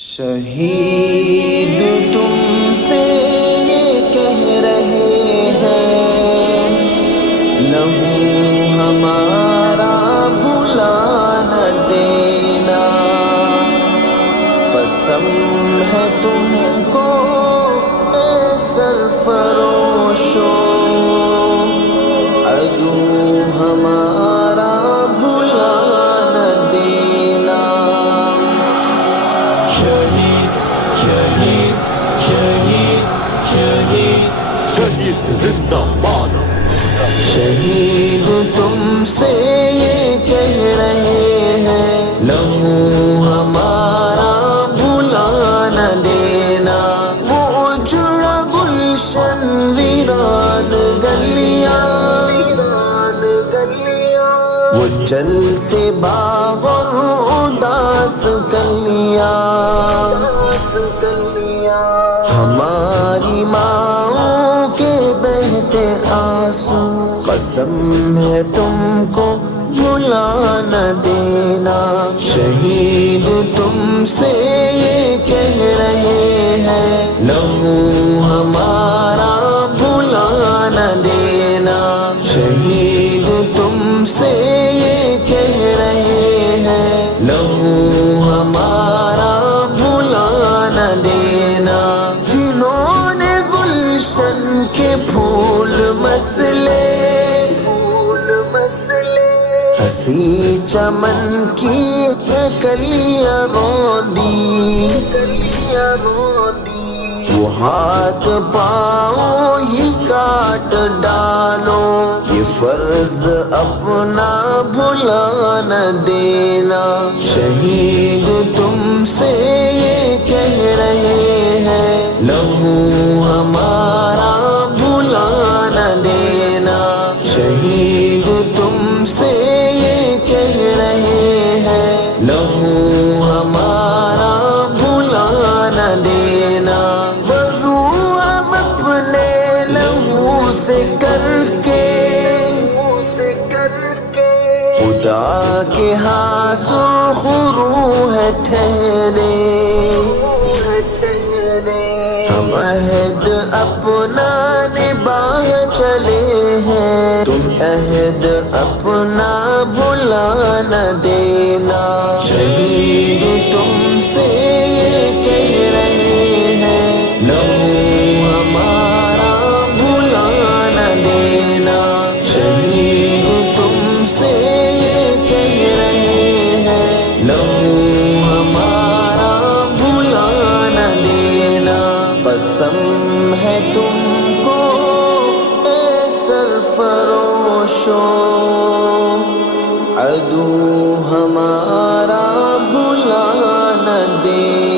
شہید تم سے یہ کہہ رہے ہیں، لہو ہمارا بھلا نہ دینا، قسم ہے تم کو اے سرفروشو، عدو ہمارا بھلا نہ دینا۔ شہید شہید شہید شہید شہید زندہ باد۔ شہید تم سے یہ کہہ رہے ہیں، لہو ہمارا بھلا نہ دینا، وہ اجڑا گلشن ویران گلیاں، وہ چلتے باغ اور اداس کلیاں، ہماری ماؤں کے بہتے آنسو، قسم ہے تم کو بھلا نہ دینا۔ شہید تم سے یہ کہہ رہے ہیں، لہو ہمارا بھلا نہ دینا۔ شہید تم سے یہ کہہ رہے ہیں، لہو ہمارا بھلا نہ دینا۔ جنہوں نے گلشن کے پھول مسلے، ہنسی چمن کی کلیاں روندی، وہ ہاتھ پاؤں ہی کاٹ ڈالو، یہ فرض اپنا بھلا نہ دینا۔ شہید تم سے یہ کہہ رہے ہیں، لہو ہمارا بھلا نہ دینا۔ شہید تم سے یہ کہہ رہے ہیں، لہو ہمارا بھلا نہ دینا۔ وضو ہم اپنے لہو سے کر کے، خدا کے ہاں سرخ رو ہے ٹھہرے، ہم عہد اپنا نباہ چلے ہیں، تم عہد اپنا بھلا نہ دینا۔ شہید تم سے یہ کہہ رہے ہیں، لہو ہمارا بھلا نہ دینا۔ شہید تم سے یہ کہہ رہے ہیں، لہو ہمارا بھلا نہ دینا، قسم ہے تم کو اے سرفروشو، عدو ہمارا بھلا نہ دینا۔